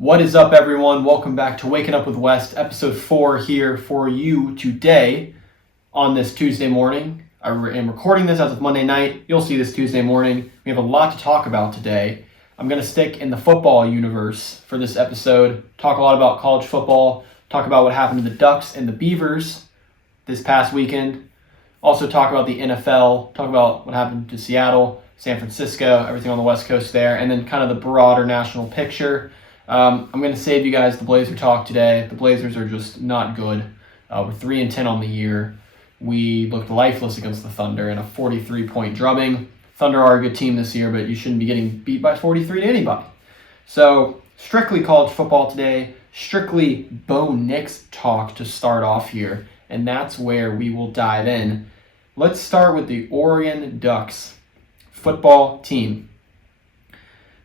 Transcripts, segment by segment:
What is up, everyone? Welcome back to Waking Up with West, episode 4 here for you today on this Tuesday morning. I am recording this as of Monday night. You'll see this Tuesday morning. We have a lot to talk about today. I'm going to stick in the football universe for this episode, talk a lot about college football, talk about what happened to the Ducks and the Beavers this past weekend, also talk about the NFL, talk about what happened to Seattle, San Francisco, everything on the West Coast there, and then kind of the broader national picture. I'm going to save you guys the Blazer talk today. The Blazers are just not good. We're 3-10 on the year. We looked lifeless against the Thunder in a 43-point drubbing. Thunder are a good team this year, but you shouldn't be getting beat by 43 to anybody. So, strictly college football today, strictly Bo Nix talk to start off here, and that's where we will dive in. Let's start with the Oregon Ducks football team.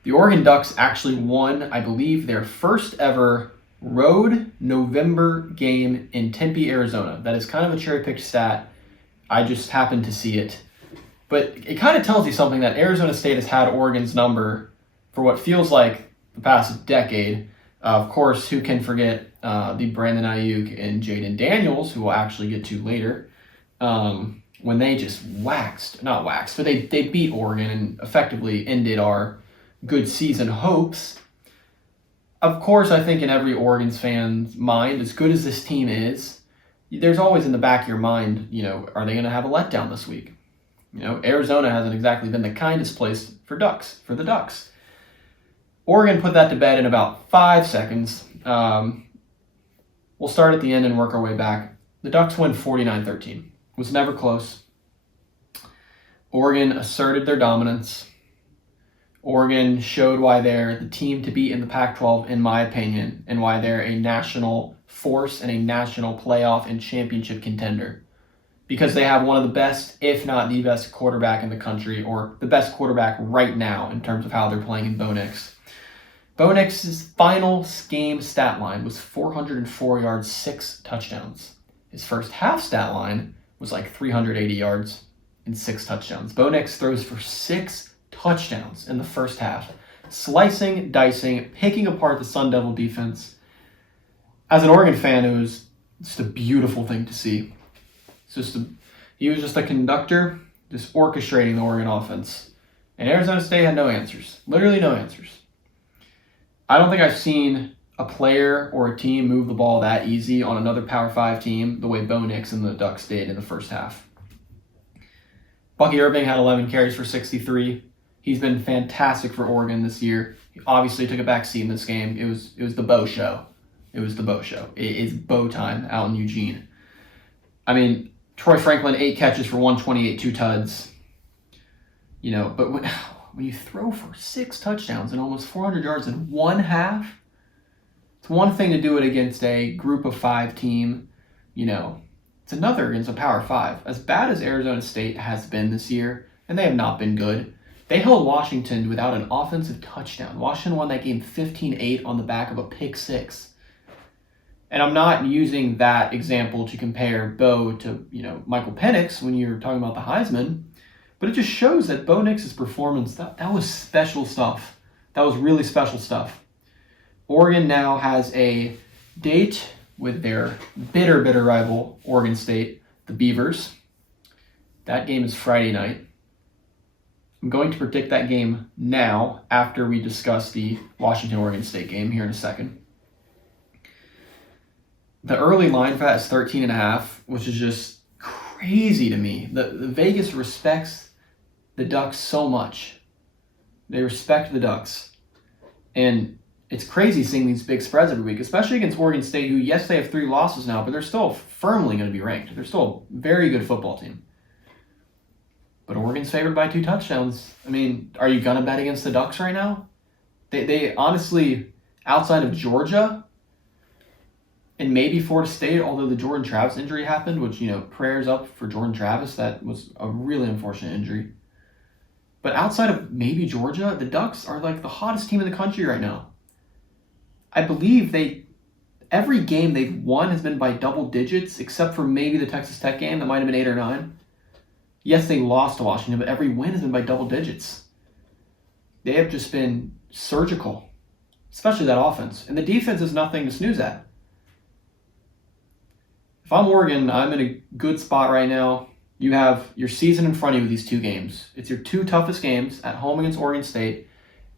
The Oregon Ducks actually won, I believe, their first ever road November game in Tempe, Arizona. That is kind of a cherry-picked stat. I just happened to see it. But it kind of tells you something that Arizona State has had Oregon's number for what feels like the past decade. Of course, who can forget the Brandon Ayuk and Jaden Daniels, who we'll actually get to later, when they just but they beat Oregon and effectively ended our good season hopes. Of course, I think in every Oregon's fan's mind, as good as this team is, there's always in the back of your mind, are they going to have a letdown this week? Arizona hasn't exactly been the kindest place for the Ducks. Oregon put that to bed in about 5 seconds. We'll start at the end and work our way back. The Ducks win 49-13. It was never close. Oregon asserted their dominance. Oregon showed why they're the team to beat in the Pac-12, in my opinion, and why they're a national force and a national playoff and championship contender. Because they have one of the best, if not the best quarterback in the country, or the best quarterback right now in terms of how they're playing in Bo Nix. Bo Nix's final game stat line was 404 yards, 6 touchdowns. His first half stat line was like 380 yards and 6 touchdowns. Bo Nix throws for 6 touchdowns in the first half, slicing, dicing, picking apart the Sun Devil defense. As an Oregon fan, it was just a beautiful thing to see. He was just a conductor, just orchestrating the Oregon offense. And Arizona State had no answers, literally no answers. I don't think I've seen a player or a team move the ball that easy on another Power 5 team the way Bo Nix and the Ducks did in the first half. Bucky Irving had 11 carries for 63. He's been fantastic for Oregon this year. He obviously took a back seat in this game. It was the Bo show. It was the Bo show. It's Bo time out in Eugene. I mean, Troy Franklin, 8 catches for 128, 2 tuds. But when you throw for 6 touchdowns and almost 400 yards in one half, it's one thing to do it against a group of 5 team. It's another against a Power 5. As bad as Arizona State has been this year, and they have not been good, they held Washington without an offensive touchdown. Washington won that game 15-8 on the back of a pick 6. And I'm not using that example to compare Bo to, Michael Penix when you're talking about the Heisman, but it just shows that Bo Nix's performance, that was special stuff. That was really special stuff. Oregon now has a date with their bitter rival, Oregon State, the Beavers. That game is Friday night. I'm going to predict that game now after we discuss the Washington-Oregon State game here in a second. The early line for that is 13.5, which is just crazy to me. The Vegas respects the Ducks so much. They respect the Ducks. And it's crazy seeing these big spreads every week, especially against Oregon State, who, yes, they have 3 losses now, but they're still firmly going to be ranked. They're still a very good football team. But Oregon's favored by 2 touchdowns. I mean, are you going to bet against the Ducks right now? They honestly, outside of Georgia and maybe Florida State, although the Jordan Travis injury happened, which, prayers up for Jordan Travis. That was a really unfortunate injury. But outside of maybe Georgia, the Ducks are like the hottest team in the country right now. I believe every game they've won has been by double digits, except for maybe the Texas Tech game that might have been 8 or 9. Yes, they lost to Washington, but every win has been by double digits. They have just been surgical especially that offense. And the defense is nothing to snooze at. If I'm Oregon, I'm in a good spot right now. You have your season in front of you with these 2 games. It's your 2 toughest games at home against Oregon State.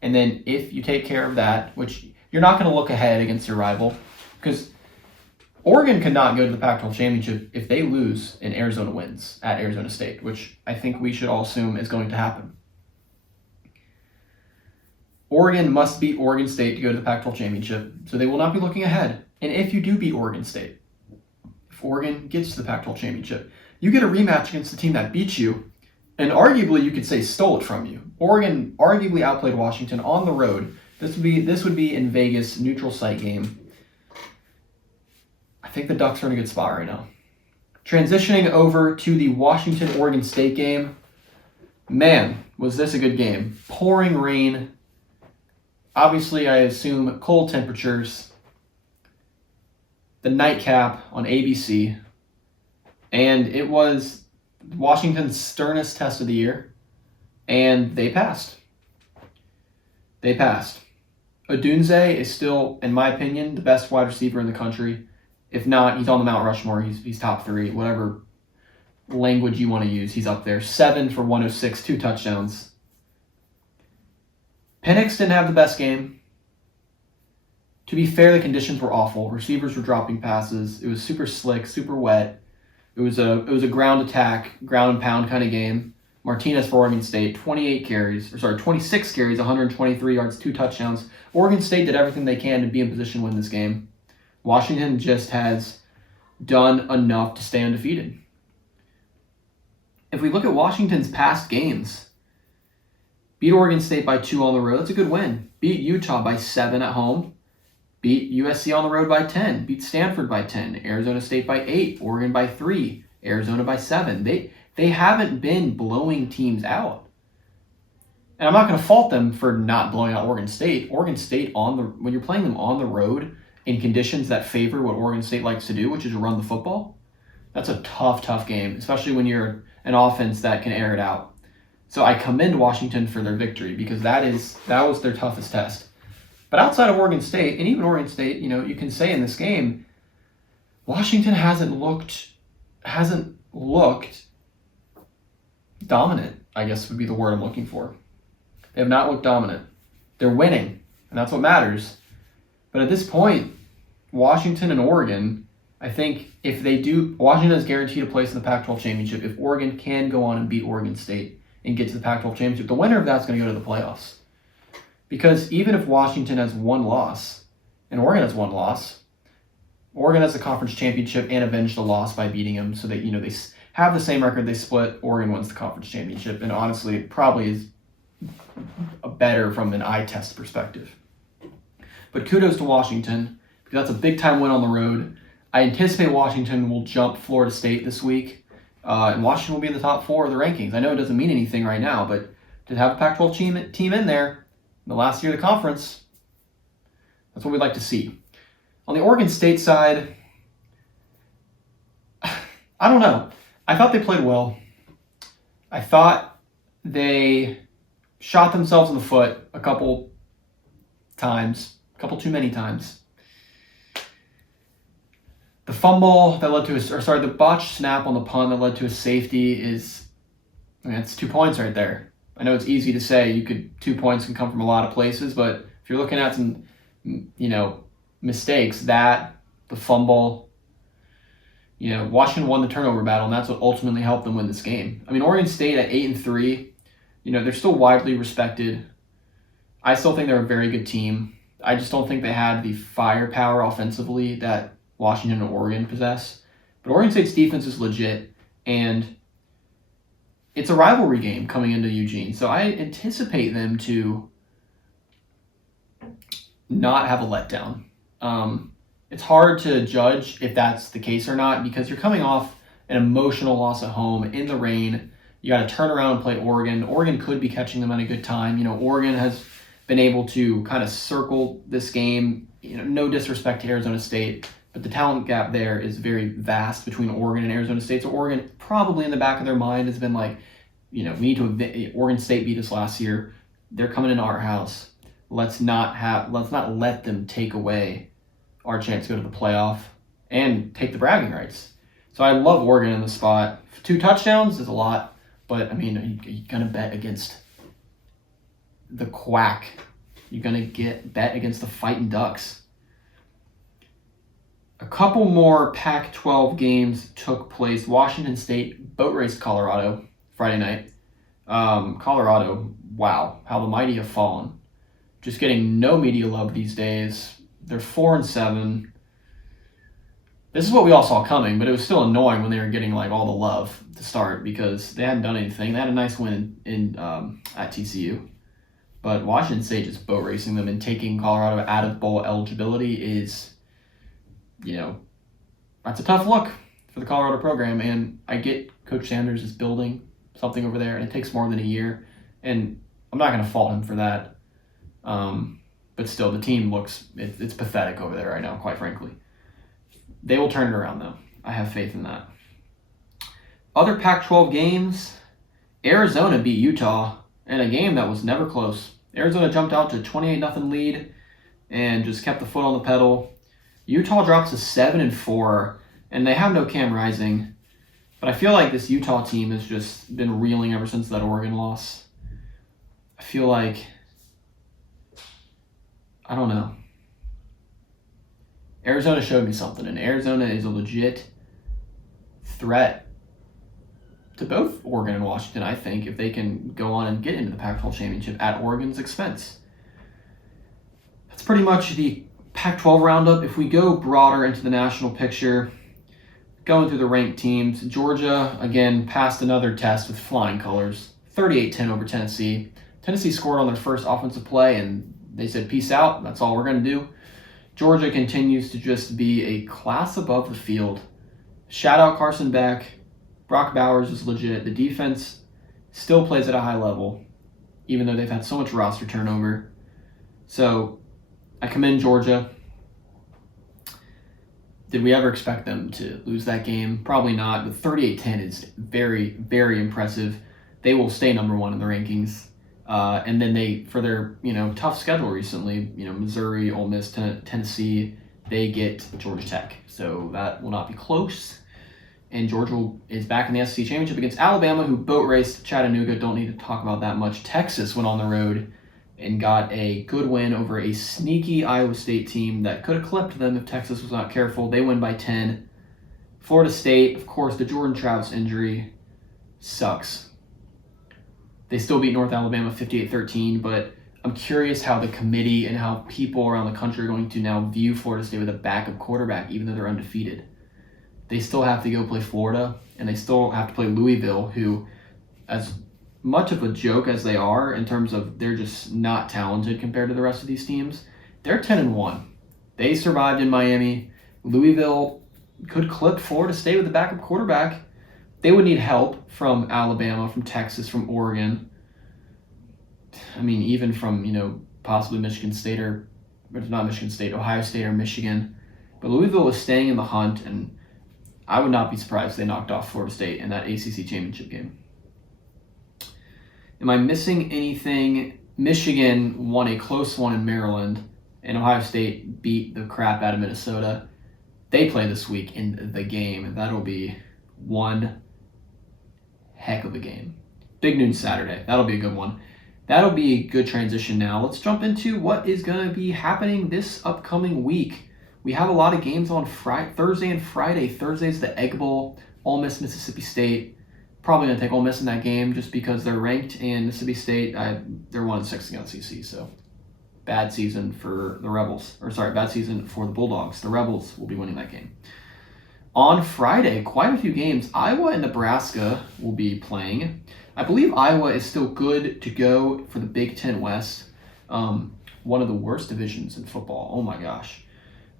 And then if you take care of that, which you're not going to look ahead against your rival, because Oregon could not go to the Pac-12 championship if they lose and Arizona wins at Arizona State, which I think we should all assume is going to happen. Oregon must beat Oregon State to go to the Pac-12 championship, so they will not be looking ahead. And if you do beat Oregon State, if Oregon gets to the Pac-12 championship, you get a rematch against the team that beat you, and arguably you could say stole it from you. Oregon arguably outplayed Washington on the road. This would be in Vegas, neutral site game. I think the Ducks are in a good spot right now. Transitioning over to the Washington-Oregon State game. Man, was this a good game. Pouring rain. Obviously, I assume cold temperatures. The nightcap on ABC. And it was Washington's sternest test of the year. And they passed. Odunze is still, in my opinion, the best wide receiver in the country. If not, he's on the Mount Rushmore. He's top 3. Whatever language you want to use, he's up there. 7 for 106, 2 touchdowns. Penix didn't have the best game. To be fair, the conditions were awful. Receivers were dropping passes. It was super slick, super wet. It was a ground attack, ground and pound kind of game. Martinez for Oregon State, 26 carries, 123 yards, 2 touchdowns. Oregon State did everything they can to be in position to win this game. Washington just has done enough to stay undefeated. If we look at Washington's past games, beat Oregon State by 2 on the road. That's a good win. Beat Utah by 7 at home. Beat USC on the road by 10. Beat Stanford by 10. Arizona State by 8. Oregon by 3. Arizona by 7. They haven't been blowing teams out. And I'm not going to fault them for not blowing out Oregon State. Oregon State, when you're playing them on the road in conditions that favor what Oregon State likes to do, which is run the football, that's a tough game, especially when you're an offense that can air it out. So I commend Washington for their victory because that was their toughest test. But outside of Oregon State, and even Oregon State, you can say in this game, Washington hasn't looked dominant, I guess would be the word I'm looking for. They have not looked dominant. They're winning, and that's what matters. But at this point, Washington and Oregon, I think if they do, Washington is guaranteed a place in the Pac-12 championship. If Oregon can go on and beat Oregon State and get to the Pac-12 championship, the winner of that's going to go to the playoffs. Because even if Washington has 1 loss and Oregon has 1 loss, Oregon has the conference championship and avenged the loss by beating them so that, they have the same record. They split. Oregon wins the conference championship. And honestly, it probably is better from an eye test perspective. But kudos to Washington because that's a big-time win on the road. I anticipate Washington will jump Florida State this week. And Washington will be in the top 4 of the rankings. I know it doesn't mean anything right now, but to have a Pac-12 team in there, the last year of the conference, that's what we'd like to see. On the Oregon State side, I don't know. I thought they played well. I thought they shot themselves in the foot a couple too many times. The fumble that led to the botched snap on the punt that led to a safety it's 2 points right there. I know it's easy to say 2 points can come from a lot of places, but if you're looking at some, mistakes, the fumble, Washington won the turnover battle, and that's what ultimately helped them win this game. I mean, Oregon State at 8-3, they're still widely respected. I still think they're a very good team. I just don't think they had the firepower offensively that Washington and Oregon possess. But Oregon State's defense is legit, and it's a rivalry game coming into Eugene, so I anticipate them to not have a letdown. It's hard to judge if that's the case or not because you're coming off an emotional loss at home in the rain. You got to turn around and play Oregon. Oregon could be catching them at a good time. Oregon has been able to kind of circle this game. No disrespect to Arizona State, but the talent gap there is very vast between Oregon and Arizona State. So Oregon probably in the back of their mind has been like, we need to, Oregon State beat us last year. They're coming into our house. Let's not let them take away our chance to go to the playoff and take the bragging rights. So I love Oregon in the spot. 2 touchdowns is a lot, but I mean, are you gonna bet against the Quack? You're gonna bet against the Fighting Ducks. A couple more Pac-12 games took place. Washington State boat raced Colorado Friday night. Colorado, wow, how the mighty have fallen. Just getting no media love these days. They're 4-7. This is what we all saw coming, but it was still annoying when they were getting like all the love to start because they hadn't done anything. They had a nice win at TCU, but Washington State just boat racing them and taking Colorado out of bowl eligibility is, that's a tough look for the Colorado program. And I get Coach Sanders is building something over there, and it takes more than a year, and I'm not going to fault him for that. But still, the team it's pathetic over there right now, quite frankly. They will turn it around, though. I have faith in that. Other Pac-12 games, Arizona beat Utah in a game that was never close. Arizona jumped out to 28-0 lead and just kept the foot on the pedal. Utah drops to 7-4, and they have no Cam Rising. But I feel like this Utah team has just been reeling ever since that Oregon loss. I feel like, I don't know. Arizona showed me something, and Arizona is a legit threat to both Oregon and Washington, I think, if they can go on and get into the Pac-12 championship at Oregon's expense. That's pretty much the Pac-12 roundup. If we go broader into the national picture, going through the ranked teams, Georgia, again, passed another test with flying colors, 38-10 over Tennessee. Tennessee scored on their first offensive play, and they said, peace out, that's all we're going to do. Georgia continues to just be a class above the field. Shout out Carson Beck. Brock Bowers is legit. The defense still plays at a high level, even though they've had so much roster turnover. So I commend Georgia. Did we ever expect them to lose that game? Probably not, but 38-10 is very, very impressive. They will stay number 1 in the rankings. And then they, for their tough schedule recently, Missouri, Ole Miss, Tennessee, they get Georgia Tech. So that will not be close. And Georgia is back in the SEC Championship against Alabama, who boat raced Chattanooga. Don't need to talk about that much. Texas went on the road and got a good win over a sneaky Iowa State team that could have clipped them if Texas was not careful. They win by 10. Florida State, of course, the Jordan Travis injury sucks. They still beat North Alabama 58-13, but I'm curious how the committee and how people around the country are going to now view Florida State with a backup quarterback, even though they're undefeated. They still have to go play Florida, and they still have to play Louisville, who, as much of a joke as they are in terms of they're just not talented compared to the rest of these teams, they're 10-1. They survived in Miami. Louisville could clip Florida State with a backup quarterback. They would need help from Alabama, from Texas, from Oregon. I mean, even from, possibly Michigan State or not Michigan State, Ohio State or Michigan. But Louisville is staying in the hunt, and I would not be surprised if they knocked off Florida State in that ACC championship game. Am I missing anything? Michigan won a close one in Maryland, and Ohio State beat the crap out of Minnesota. They play this week in the game, and that'll be one heck of a game. Big noon Saturday. That'll be a good one. That'll be a good transition now. Let's jump into what is going to be happening this upcoming week. We have a lot of games on Thursday and Friday. Thursday's the Egg Bowl, Ole Miss, Mississippi State. Probably going to take Ole Miss in that game just because they're ranked, and Mississippi State, they're 1-6 against CC, so bad season for the Rebels. Bad season for the Bulldogs. The Rebels will be winning that game. On Friday, quite a few games. Iowa and Nebraska will be playing. I believe Iowa is still good to go for the Big Ten West. One of the worst divisions in football. Oh my gosh.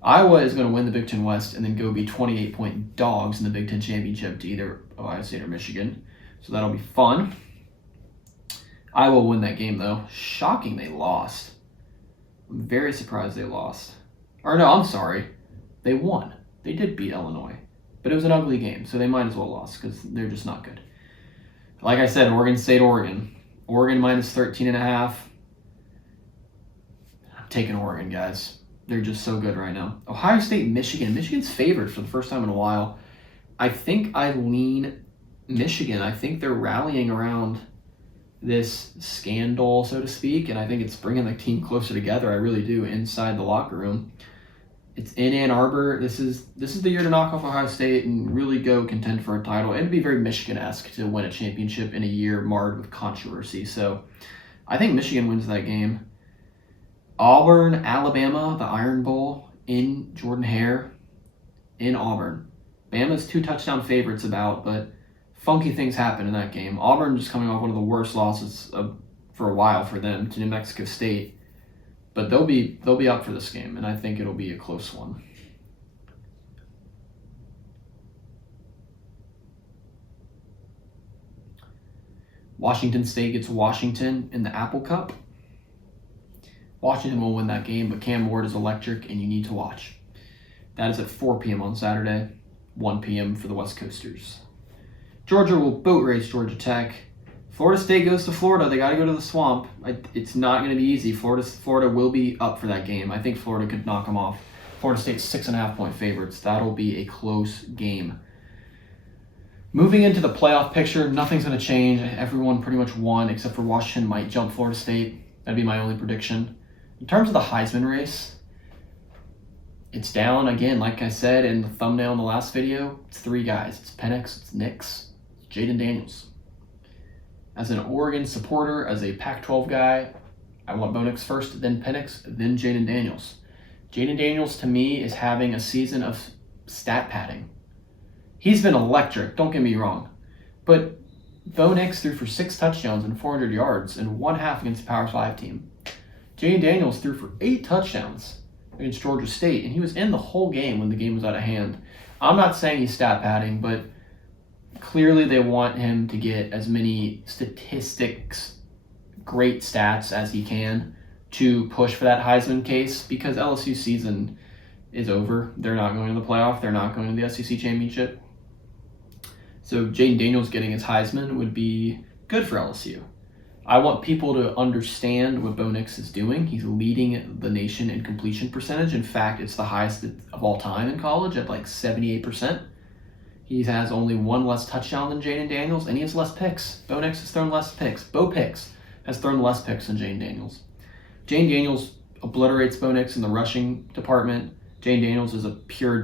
Iowa is going to win the Big Ten West and then go be 28-point dogs in the Big Ten Championship to either Ohio State or Michigan. So that'll be fun. Iowa will win that game, though. Shocking they lost. I'm very surprised they lost. Or no, I'm sorry. They won. They did beat Illinois. But it was an ugly game, so they might as well lost because they're just not good. Like I said, Oregon State, Oregon. Oregon minus 13.5. taking Oregon, guys. They're just so good right now. Ohio State, Michigan. Michigan's favored for the first time in a while. I think I lean Michigan. I think they're rallying around this scandal, so to speak, and I think it's bringing the team closer together. I really do, inside the locker room. It's in Ann Arbor. This is the year to knock off Ohio State and really go contend for a title. And it'd be very Michigan-esque to win a championship in a year marred with controversy. So I think Michigan wins that game. Auburn, Alabama, the Iron Bowl in Jordan-Hare in Auburn. Bama's 2 touchdown favorites about, but funky things happen in that game. Auburn just coming off one of the worst losses for a while for them to New Mexico State. But they'll be up for this game, and I think it'll be a close one. Washington State gets Washington in the Apple Cup. Washington will win that game, but Cam Ward is electric, and you need to watch. That is at 4 p.m. on Saturday, 1 p.m. for the West Coasters. Georgia will boat race Georgia Tech. Florida State goes to Florida. They got to go to the Swamp. It's not going to be easy. Florida will be up for that game. I think Florida could knock them off. Florida State's 6.5-point favorites. That'll be a close game. Moving into the playoff picture, nothing's going to change. Everyone pretty much won, except for Washington might jump Florida State. That'd be my only prediction. In terms of the Heisman race, it's down again, like I said in the thumbnail in the last video. It's 3 guys. It's Penix, it's Nix, it's Jaden Daniels. As an Oregon supporter, as a Pac-12 guy, I want Bo Nix first, then Penix, then Jaden Daniels. Jaden Daniels, to me, is having a season of stat padding. He's been electric, don't get me wrong. But Bo Nix threw for 6 touchdowns and 400 yards in 1/2 against the Power 5 team. Jaden Daniels threw for 8 touchdowns against Georgia State, and he was in the whole game when the game was out of hand. I'm not saying he's stat padding, but clearly they want him to get as many statistics, great stats as he can to push for that Heisman case, because LSU season is over. They're not going to the playoff. They're not going to the SEC championship. So Jaden Daniels getting his Heisman would be good for LSU. I want people to understand what Bo Nix is doing. He's leading the nation in completion percentage. In fact, it's the highest of all time in college at like 78%. He has only 1 less touchdown than Jaden Daniels, and he has less picks. Bo Nix has thrown less picks. Bo Picks has thrown less picks than Jaden Daniels. Jaden Daniels obliterates Bo Nix in the rushing department. Jaden Daniels is a pure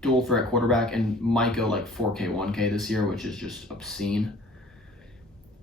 dual threat quarterback and might go like 4K, 1K this year, which is just obscene.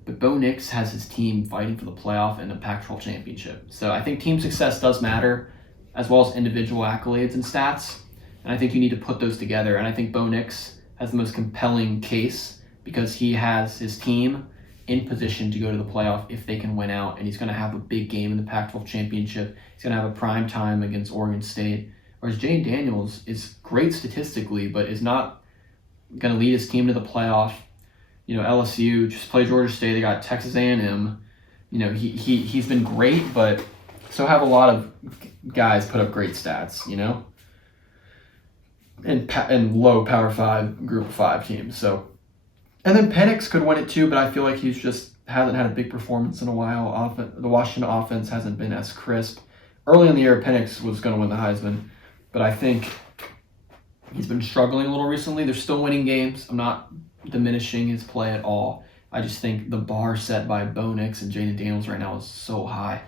But Bo Nix has his team fighting for the playoff and the Pac-12 championship. So I think team success does matter, as well as individual accolades and stats. And I think you need to put those together. And I think Bo Nix has the most compelling case because he has his team in position to go to the playoff if they can win out. And he's going to have a big game in the Pac-12 championship. He's going to have a prime time against Oregon State. Whereas Jaden Daniels is great statistically, but is not going to lead his team to the playoff. You know, LSU just played Georgia State. They got Texas A&M. You know, he's been great, but so have a lot of guys put up great stats, you know, and low Power 5, Group of 5 teams. So, and then Penix could win it too, but I feel like he's just hasn't had a big performance in a while. The Washington offense hasn't been as crisp. Early in the year, Penix was going to win the Heisman, but I think he's been struggling a little recently. They're still winning games. I'm not diminishing his play at all. I just think the bar set by Bo Nix and Jaden Daniels right now is so high.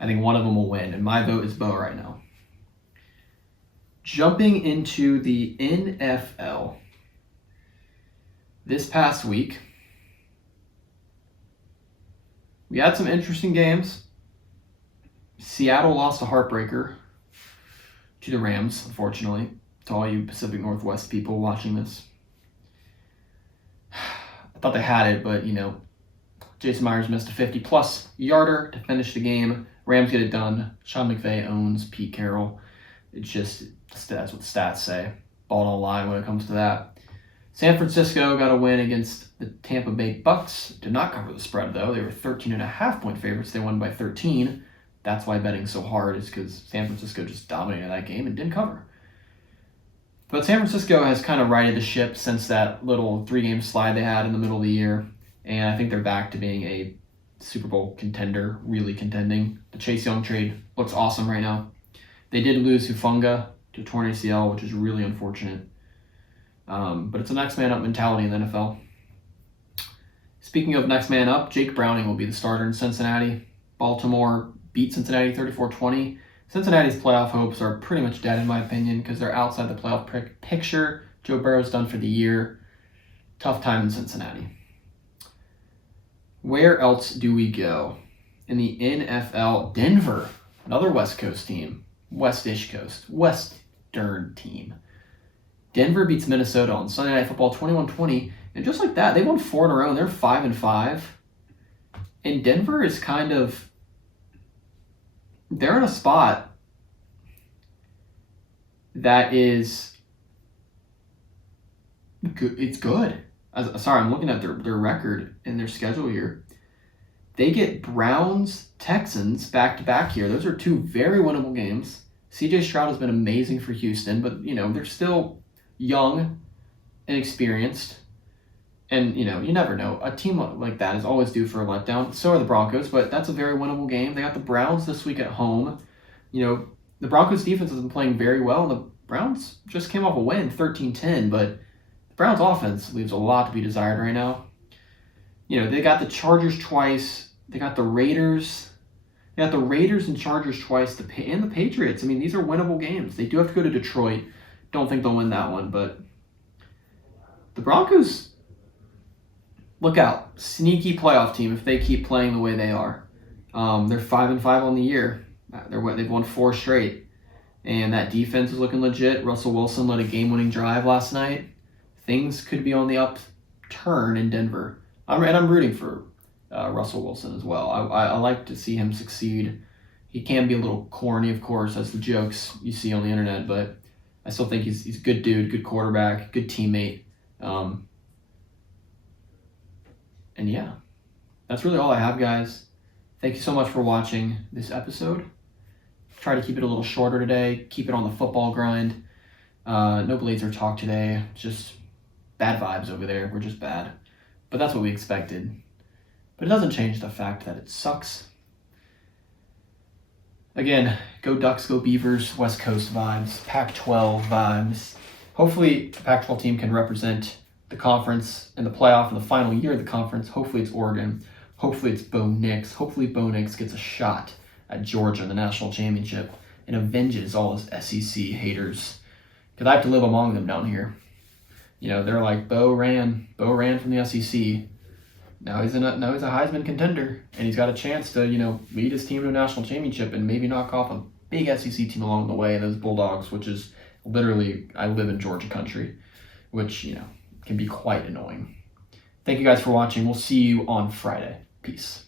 I think one of them will win, and my vote is Bo right now. Jumping into the NFL. This past week, we had some interesting games. Seattle lost a heartbreaker to the Rams, unfortunately, to all you Pacific Northwest people watching this. I thought they had it, but, you know, Jason Myers missed a 50-plus yarder to finish the game. Rams get it done. Sean McVay owns Pete Carroll. It's just, that's what the stats say. Ball don't lie when it comes to that. San Francisco got a win against the Tampa Bay Bucks. Did not cover the spread, though. They were 13.5-point favorites. They won by 13. That's why betting's so hard, is because San Francisco just dominated that game and didn't cover. But San Francisco has kind of righted the ship since that little 3-game slide they had in the middle of the year. And I think they're back to being a Super Bowl contender, really contending. The Chase Young trade looks awesome right now. They did lose Hufanga to torn ACL, which is really unfortunate. But it's a next man up mentality in the NFL. Speaking of next man up, Jake Browning will be the starter in Cincinnati. Baltimore beat Cincinnati 34-20. Cincinnati's playoff hopes are pretty much dead in my opinion because they're outside the playoff picture. Joe Burrow's done for the year. Tough time in Cincinnati. Where else do we go? In the NFL, Denver, another West Coast team. West-ish coast. Western team. Denver beats Minnesota on Sunday Night Football 21-20. And just like that, they won 4 in a row and they're 5-5. And Denver is kind of, they're in a spot that is good. It's good. I'm looking at their record and their schedule here. They get Browns, Texans back-to-back here. Those are 2 very winnable games. CJ Stroud has been amazing for Houston, but, they're still young and experienced. And, you never know. A team like that is always due for a letdown. So are the Broncos, but that's a very winnable game. They got the Browns this week at home. The Broncos defense has been playing very well, and the Browns just came off a win, 13-10, but the Browns offense leaves a lot to be desired right now. They got the Chargers twice. They got the Raiders. They got the Raiders and Chargers twice, and the Patriots. These are winnable games. They do have to go to Detroit. Don't think they'll win that one, but the Broncos, look out. Sneaky playoff team if they keep playing the way they are. They're 5-5 on the year. They've won 4 straight. And that defense is looking legit. Russell Wilson led a game-winning drive last night. Things could be on the upturn in Denver. I'm rooting for Russell Wilson as well. I like to see him succeed. He can be a little corny, of course, as the jokes you see on the internet, but I still think he's a good dude, good quarterback, good teammate. And yeah, that's really all I have, guys. Thank you so much for watching this episode. Try to keep it a little shorter today. Keep it on the football grind. No Blazer talk today. Just bad vibes over there. We're just bad. But that's what we expected. But it doesn't change the fact that it sucks. Again, go Ducks, go Beavers, West Coast vibes, Pac-12 vibes. Hopefully the Pac-12 team can represent the conference in the playoff in the final year of the conference. Hopefully it's Oregon. Hopefully it's Bo Nix. Hopefully Bo Nix gets a shot at Georgia in the national championship and avenges all his SEC haters. Because I have to live among them down here. They're like, Bo ran from the SEC. Now he's a Heisman contender, and he's got a chance to, lead his team to a national championship and maybe knock off a big SEC team along the way, those Bulldogs, which is literally, I live in Georgia country, which, can be quite annoying. Thank you guys for watching. We'll see you on Friday. Peace.